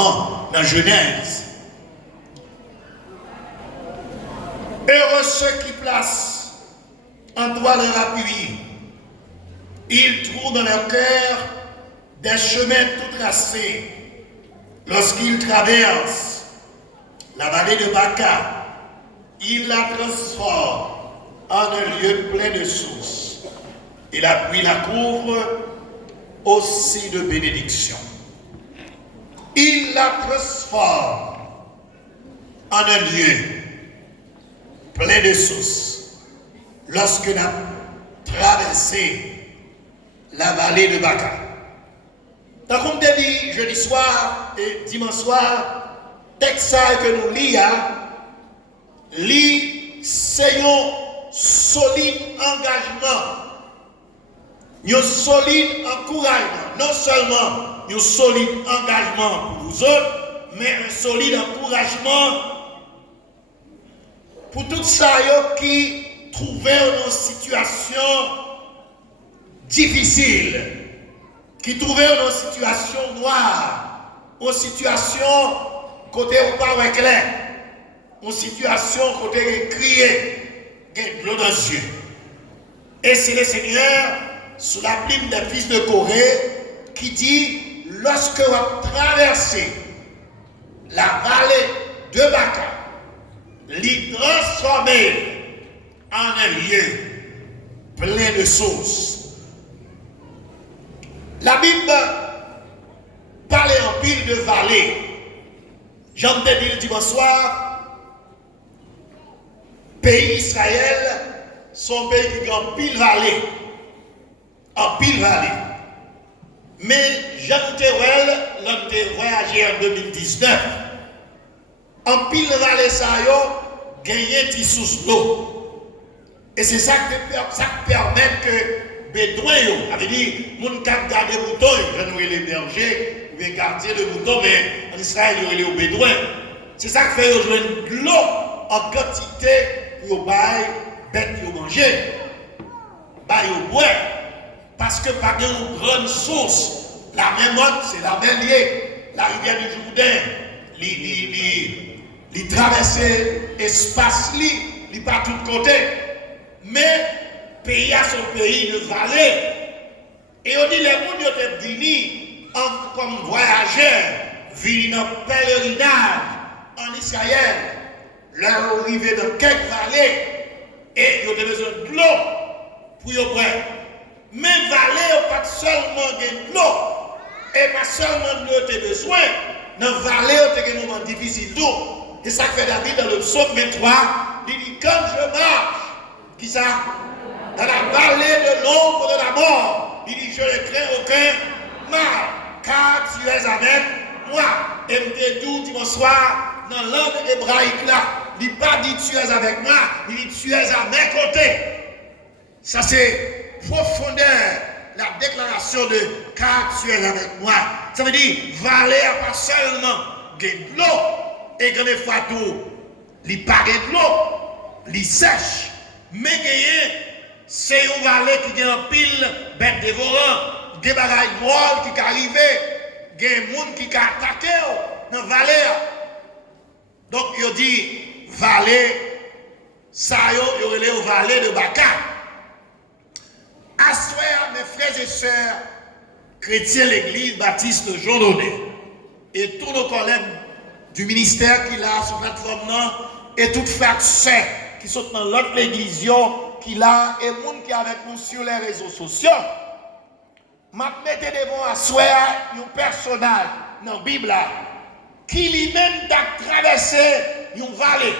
Testament, dans Genèse. Heureux ceux qui placent en toi leur appui. Ils trouvent dans leur cœur des chemins tout tracés. Lorsqu'ils traversent la vallée de Baca, ils la transforment en un lieu plein de sources. Et la pluie la couvre aussi de bénédictions. Il la transforme en un lieu plein de sources. Lorsque n'a traversé la vallée de Baca. Donc, comme je dit jeudi soir et dimanche soir, texte que nous lisons, c'est un solide engagement, un solide encouragement, non seulement un solide engagement pour vous autres, mais un solide encouragement pour tous ceux qui trouvaient une situation difficile, qui trouvaient une situation noire, une situation côté ou pas clair, une situation côté crier, de l'eau dans les yeux. Et c'est le Seigneur, sous la plume des fils de Corée, qui dit, lorsque vous traversez la vallée de Baca, l'y transformer en un lieu plein de sources. La Bible parle en pile de vallées. J'en ai dit le dimanche soir, pays Israël, son pays qui a en pile vallée. En pile vallée. Mais Jean Terrell, l'homme de voyagé en 2019, en pile vallée, ça a gagné des sources d'eau. Et c'est ça qui permet que Bédouin, avait dit, moun kap garder mouton, je nous les bergers, ou bien garder de moutons, mais en Israël, il y a les bédouins. C'est ça qui fait jouer de l'eau en quantité pour bailler, bête pour manger, bailler au bois. Parce que par une grande source, la même mode, c'est la même liée. La rivière du Jourdain, il traverse l'espace, il part de tous côtés. Mais pays à son pays de vallée. Et on dit les gens qui ont venus comme voyageurs, venus dans le pèlerinage en Israël, leur arrivé dans quelques vallées, et ils ont besoin de l'eau pour y boire. Mais vallée, on pas seulement de l'eau, et pas seulement de l'eau tu as besoin, dans la vallée, on a des moments difficiles d'eau. Et ça fait David dans le psaume 23, il dit quand je marche, qui ça? Dans la vallée de l'ombre de la mort, il dit je ne crains aucun mal, car tu es avec moi. Et me dit dimanche soir, dans la langue hébraïque là, il dit pas dit tu es avec moi, il dit tu es à mes côtés. Ça c'est profondeur, la déclaration de car tu es avec moi. Ça veut dire vallée à pas seulement de l'eau, et quand des fois tout, il paraît de l'eau, il sèche, mais c'est une vallée qui a un pile bête dévorant, des bagailles noirs qui arrivent, des gens qui attaquent dans la vallée. Donc, il dit, vallée, ça y est, une vallée de Baca. Assoir, mes frères et sœurs, chrétiens de l'église baptiste Jean Donnet, et tous nos collègues du ministère qui l'a sur la plateforme, et toutes frères et sœurs qui sont dans l'autre église, qui là et monde qui est avec nous sur les réseaux sociaux, m'a mettez devant à soi un personnage dans la Bible qui lui-même a traversé une vallée.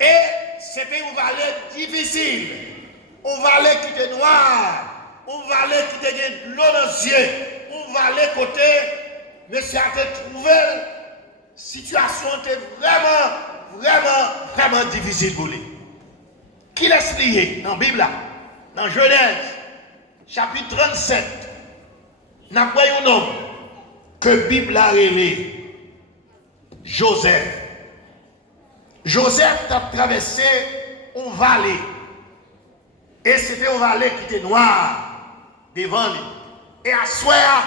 Et c'était une vallée difficile, une vallée qui était noire, une vallée qui était de l'eau dans les yeux, une vallée côté, mais ça a trouvé, la situation était vraiment difficile pour lui. Qui laisse lié dans la Bible, dans Genèse, chapitre 37, nous voyons un homme que la Bible a révélé, Joseph. Joseph a traversé une vallée. Et c'était une vallée qui était noire devant lui. Et à soir,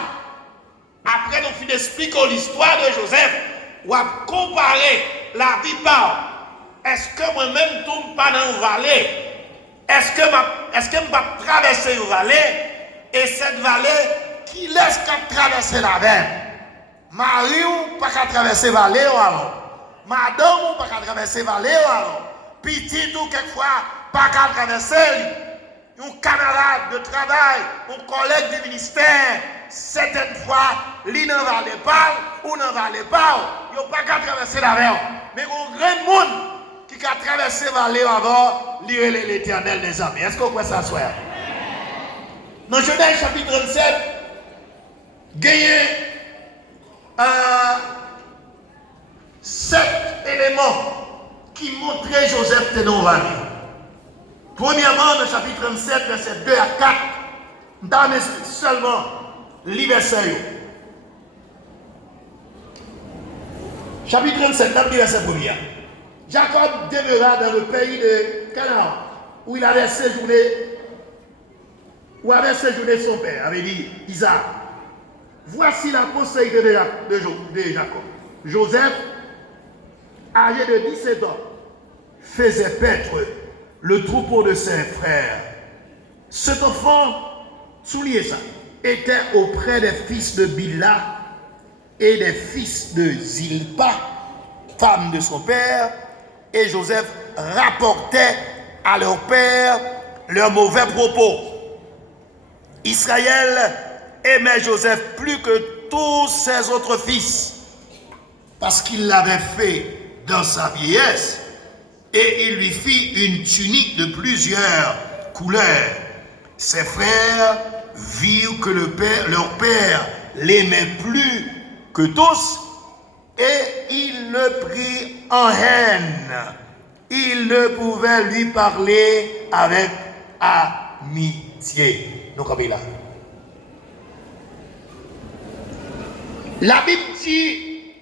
après nous finissons d'expliquer l'histoire de Joseph, ou à comparer la vie par est-ce que moi-même tombe pas dans une vallée? Est-ce que je vais traverser une vallée? Et cette vallée, qui laisse qu'à traverser la veine? Marie ou pas qu'à traverser la vallée ou alors? Madame ou pas qu'à traverser la vallée ou alors? Petit ou quelquefois pas qu'à traverser. Un camarade de travail, un collègue du ministère, certaines fois, lui n'en valait pas ou n'en valait pas. Il n'y a pas qu'à traverser la veine. Mais un grand monde qui a traversé la vallée avant, lire l'Éternel des amis. Est-ce qu'on peut s'asseoir? Dans Genèse chapitre 37, gagné 7 éléments qui montraient Joseph dans la vallée. Premièrement, dans le chapitre 37, versets 2 à 4, nous seulement les versets. Chapitre 37, verset 1er. Jacob demeura dans le pays de Canaan, où il avait séjourné, son père, avait dit Isaac. Voici la postérité de Jacob. Joseph, âgé de 17 ans, faisait paître le troupeau de ses frères. Cet enfant, soulignez ça, était auprès des fils de Bila et des fils de Zilpa, femme de son père, et Joseph rapportait à leur père leurs mauvais propos. Israël aimait Joseph plus que tous ses autres fils, parce qu'il l'avait fait dans sa vieillesse, et il lui fit une tunique de plusieurs couleurs. Ses frères virent que leur père l'aimait plus que tous, et il le prit en haine. Il ne pouvait lui parler avec amitié. Donc, comme il a. La Bible dit,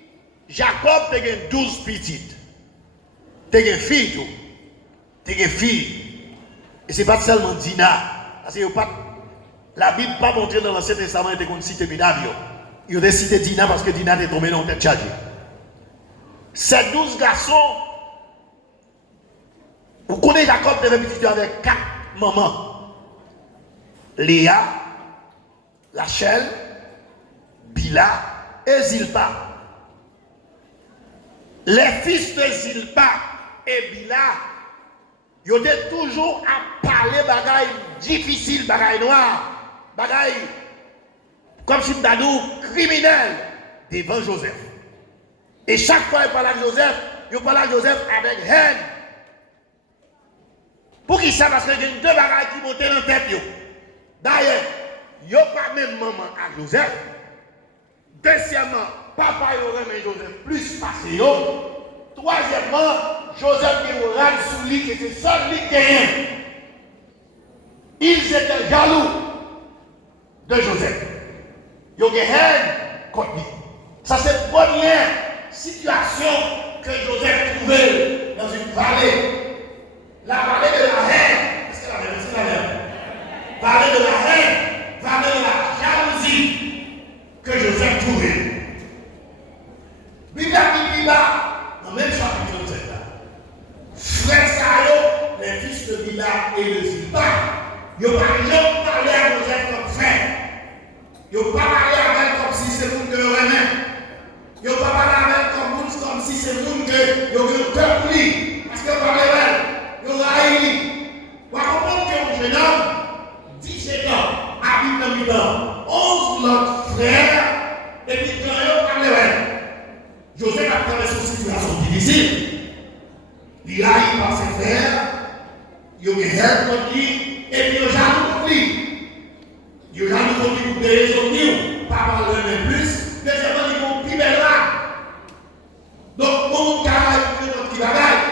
Jacob a 12 petites. Tu as une fille, tu as une fille. Et ce n'est pas seulement Dina. Parce que la Bible n'a pas montré dans l'Ancien Testament que tu cité Midab. Il a cité Dina parce que Dina est tombée dans le tête chargée. Ces 12 garçons, vous connaissez Jacob devait petit avec 4 mamans. Léa, Rachel, Bila et Zilpa. Les fils de Zilpa et Bila, ils étaient toujours à parler bagaille difficile, bagaille noire, bagaille comme si nous criminel devant Joseph. Et chaque fois qu'il parlait à Joseph, il parlait à Joseph avec haine. Pour qui ça? Parce qu'il y a 2 bagailles qui montaient dans la tête. D'ailleurs, il n'y a pas même maman à Joseph. Deuxièmement, papa aurait Joseph plus passé. Troisièmement, Joseph qui aurait sous lui, que c'est seul lui qui gagne. Ils étaient jaloux de Joseph. Ils ont une haine contre lui. Ça, c'est la première situation que Joseph trouvait dans une vallée. La vallée de la haine. Est-ce que la haine, c'est la haine? Vallée de la haine, vallée de la jalousie que Joseph trouvait. Bible qui dit là, dans le même chapitre 37 là. Frère Sayo, les fils de Bila et de Zilpa, ils n'ont pas jamais parlé à Joseph comme frère. Ils n'ont pas parlé avec comme si c'est vous que vous aimez. Ils n'ont pas parlé avec comme si c'est vous que vous avez peur pour lui. Parce que vous parlez avec, vous avez haï. Vous comprenez qu'un jeune homme, 17 ans, habite dans le temps, 11 autres frères, et puis quand ils parlent avec. Joseph a traversé une situation difficile. Il a eu par ses frères, il a eu haine contre lui, et puis il a jaloux contre lui. Il a jaloux contre lui pour des raisons de pas parler même plus, mais c'est pas du tout plus belle là. Donc, mon travail, c'est notre petit bagage.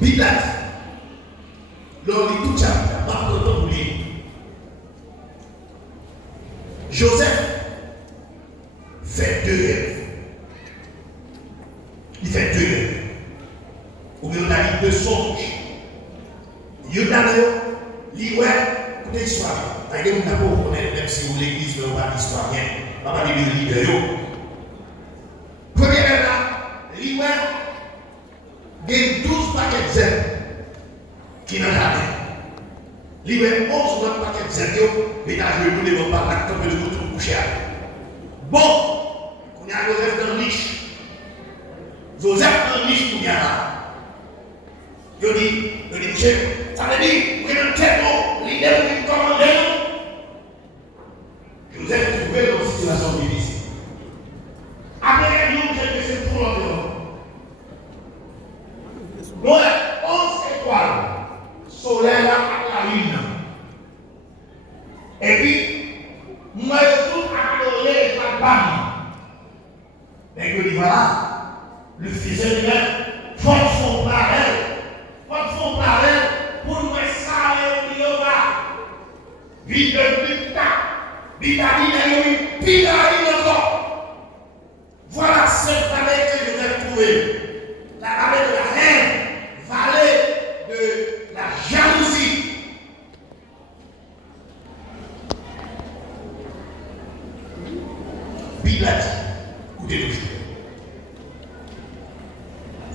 Bible, l'on lit tout ça, pas de temps pour lui. Joseph fait 2 rêves. Il fait 2 rêves. Ou bien on a dit 2 songes. Il y en a l'île, écoutez l'histoire. D'ailleurs, on n'a pas reconnaître, même si vous l'église citoyen, pas de leader. Première là, il y a 12 paquets de zèbres qui n'ont jamais. Il y a 11 autres paquets de zèbres, mais il y a joué les bons par là, comme le tout couché. Bon, on y a Joseph dans le riche. Joseph dans le riche, on y a là. Je dis, monsieur, ça veut dire, vous avez un tel mot, l'idée de vous commander. Joseph est trouvé dans une situation difficile. Après, nous, quelque chose pour l'environnement. Donc, 11 étoiles, soleil là, à la lune. Et puis, moi, je tout adoré la bande. Et je dis, voilà, le fils de Dieu, force son pareil. Force son pareil pour nous savoir où il y aura. Vite de plus tard. Vite à dire, puis là, il y aura. Voilà cette vallée que je vais trouver. La vallée de la haine, vallée de la jalousie. Pilate, écoutez toujours.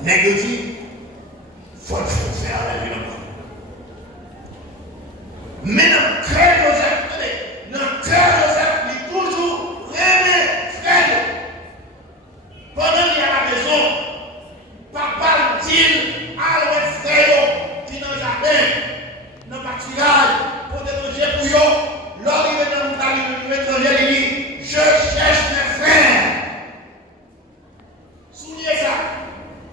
Négatif, il faut faire avec lui. Mais dans le cœur de Joseph, il est toujours aimé, frère. Pendant qu'il est à la maison, papa dit à l'autre frère qui est dans le jardin, dans le pâturage, pour déranger pour eux, l'homme il est dans le montagne, il dit, je cherche mes frères. Souvenez ça.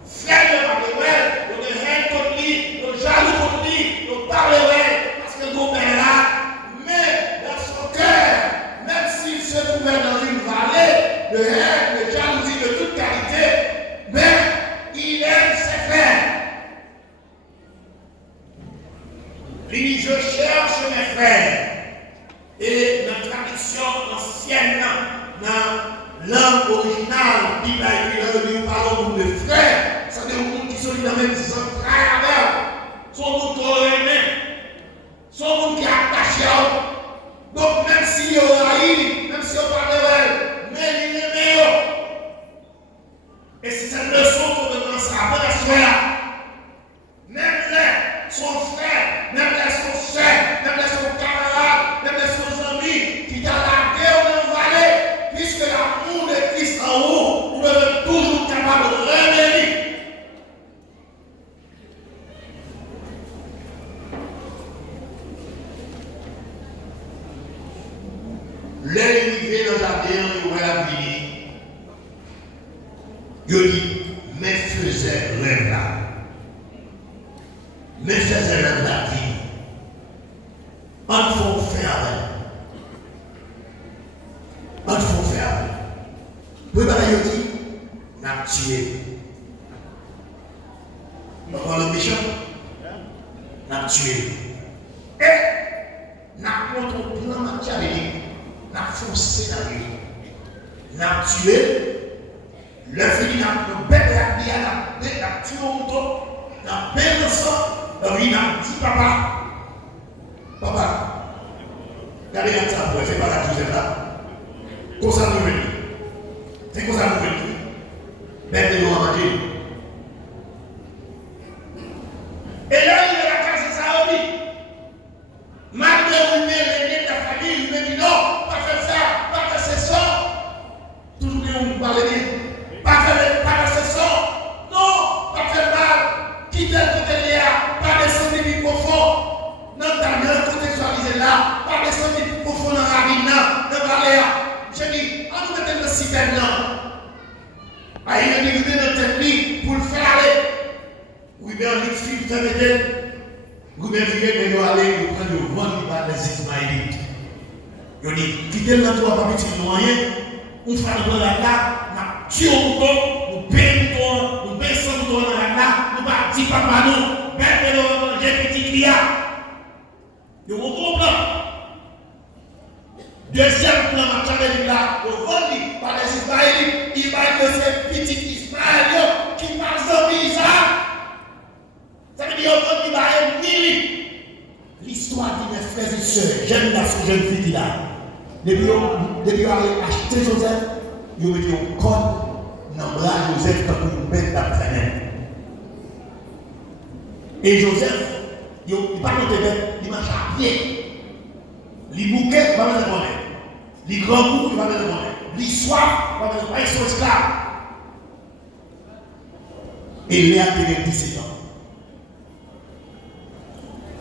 Frère de la Noël, on est rien contre lui, on est jaloux contre lui, on parle parce que le gouvernement est là, mais dans son cœur, même s'il se trouvait dans une vallée de haine, de jalousie, de toute qualité, mais il aime ses frères. Il dit, je cherche mes frères. Et dans la tradition ancienne, dans la langue originale, il a écrit dans le livre, parlons de frères. Ça veut dire gens qui sont dans la même centrale avec eux. Sont gens qui ont aimé. Sont gens qui sont attachés à eux. Donc même s'ils ont haï, même s'ils ont parlé d'eux, mais ils aiment eux. Et c'est cette leçon qu'on demande ça à la frère. Même les son frère, même les son chef, même les son camarade, même les son amis, qui t'a largué dans la vallée, puisque l'amour de Christ en haut, vous êtes toujours capable de revenir. L'arrivée dans la jardin, il y a la vie. Il dit, mais faisait rêve là. Mais faisait rêve la vie. On faut faire avec. On faut faire avec. Vous voyez, il dit, n'a tué. On va le méchant. N'a tué. Et, n'a montré au plan machiavélique. N'a foncé la vie. N'a tué. Le fini n'a bête la vie, n'a tué au mouton, n'a bête le sang, il n'a dit papa, regardez comme ça, c'est pas la Joseph là. Comment ça nous venir? C'est quoi ça nous venir? Bête de nous à manger. Et là, il y a la case de Saoudi. Malgré où il met les de la famille, il me dit non, pas faire ça, pas faire ça. Toujours bien, on parle bien. Pas faire ce son, non, pas faire mal, quitter le côté là, pas descendre plus profond, non, t'as bien contextualisé là, pas descendre plus profond dans la ravine là, dans la vallée. Je dis, on nous met dans le système là. Il y a des gens dans le technique pour le faire aller. Oui, bien, on explique, ça veut dire, vous bien dire que vous allez vous prendre le vent qui va les Ismaélites. Je dis, quitter le toit, pas petit moyen, on fera le la là. Si on nous payons, nous baissons dans la main, nous bâtissons papa nous, mettons les petits clients. Nous comprenons. Deuxième plan, ma chère là, le vendu par les Ismaélites, il va que ces petits Ismaéliens qui passent en bizarre. Ça veut dire qu'il va être mille. L'histoire de mes frères et sœurs, j'aime la jeune fille là. Depuis qu'ils ont acheté Joseph, ils ont mis un code dans le bras de Joseph comme une bête d'entraînement. Et Joseph, il n'est pas dans des bêtes, il marche à pied. Les bouquets, il va mettre le bonnet. Les grands bouts, il va mettre le bonnet. Les soifs, il va mettre le bonnet. Ils sont esclaves. Et Léa avait 17 ans.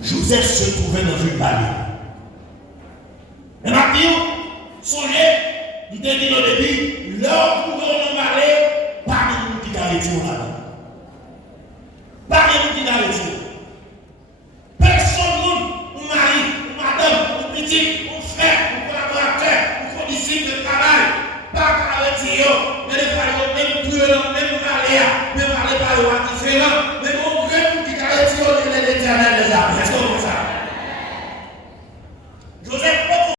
Joseph se trouvait dans une vallée. Et Mathieu, songez, il te dit au début, l'homme pouvait en parler, pas de monde qui t'a été là.